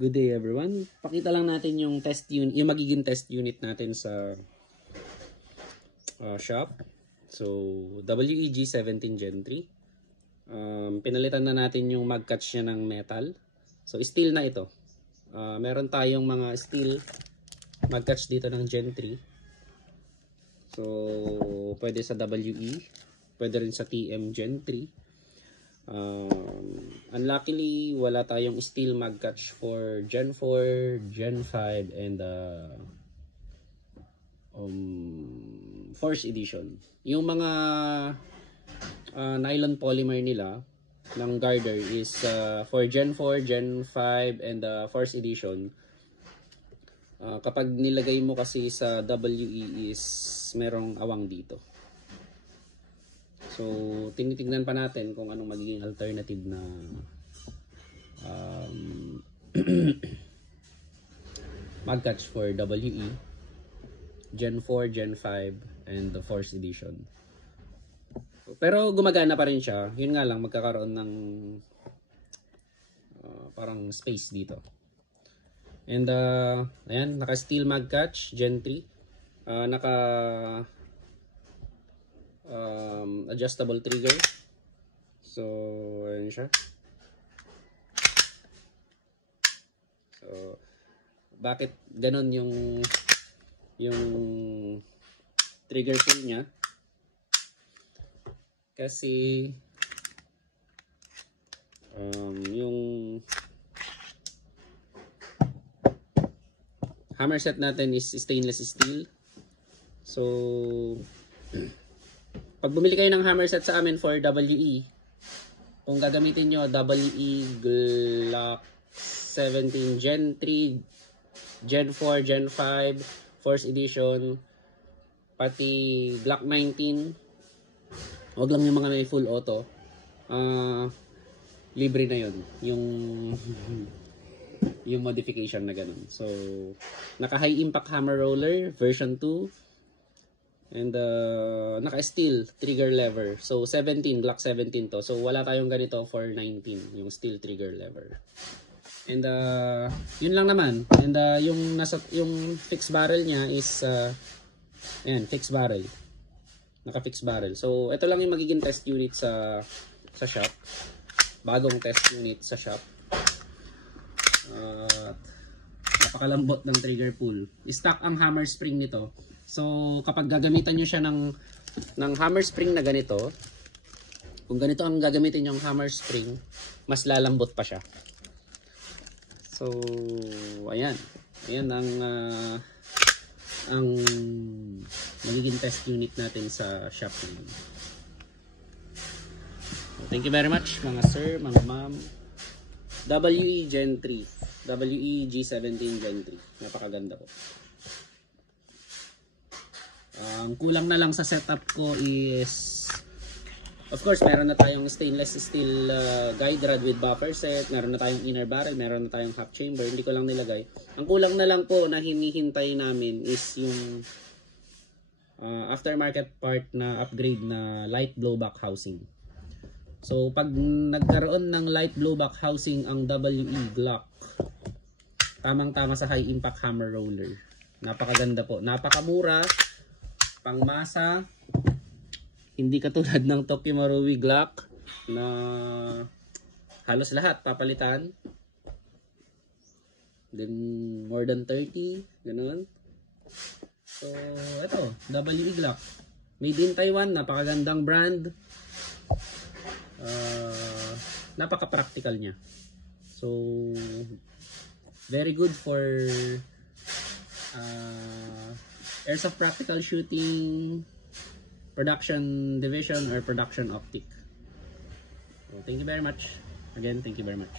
Good day everyone. Pakita lang natin yung test unit, yung magiging test unit natin sa shop. So WEG17 Gen 3. Pinalitan na natin yung mag catch niya ng metal. So steel na ito. Meron tayong mga steel mag catch dito ng Gen 3. So pwede sa WE, pwede rin sa TM Gen 3. Unluckily, wala tayong steel mag catch for Gen 4, Gen 5, and Force Edition. Yung mga nylon polymer nila ng garter is for Gen 4, Gen 5, and Force Edition. Kapag nilagay mo kasi sa WE is merong awang dito. So, tinitignan pa natin kung anong magiging alternative na mag catch for WE, Gen 4, Gen 5, and the Force Edition. Pero gumagana pa rin siya. Yun nga lang, magkakaroon ng parang space dito. And ayan, naka steel mag catch, Gen 3. Naka adjustable trigger. So ayan siya. So bakit ganon yung trigger pin niya? Kasi yung hammer set natin is stainless steel. So pag bumili kayo ng hammer set sa amin for WE, kung gagamitin nyo WE Glock 17 Gen 3, Gen 4, Gen 5, Force Edition, pati Glock 19, wag lang yung mga may full auto, libre na yun, yung modification na ganun. So, naka high impact hammer roller, version 2, and naka-steel trigger lever. So 17, Glock 17 to. So wala tayong ganito for 19, yung steel trigger lever. And yun lang naman. And yung fixed barrel niya is ayan, fixed barrel. Naka-fixed barrel. So ito lang yung magiging test unit sa shop. Bagong test unit sa shop. Napakalambot ng trigger pull. Stock ang hammer spring nito. So, kapag gagamitan nyo siya ng hammer spring na ganito, kung ganito ang gagamitin yung hammer spring, mas lalambot pa siya. So, ayan. Ayan ang magiging test unit natin sa shop. So, thank you very much mga sir, mga ma'am. WE Gen 3. WEG17 Gen 3. Napakaganda po. Ang kulang na lang sa setup ko is, of course, meron na tayong stainless steel guide rod with buffer set, meron na tayong inner barrel, meron na tayong half chamber, hindi ko lang nilagay. Ang kulang na lang po na hinihintay namin is yung aftermarket part na upgrade na light blowback housing. So, pag nagkaroon ng light blowback housing ang WE Glock, tamang-tama sa high impact hammer roller. Napakaganda po, napakamura, pangmasa, hindi katulad ng Tokyo Marui Glock na halos lahat papalitan. Then more than 30, ganun. So ito, WE Glock, made in Taiwan, napakagandang brand. Napaka-practical niya. So very good for airsoft practical shooting, production division, or production optic. So, thank you very much. Again, thank you very much.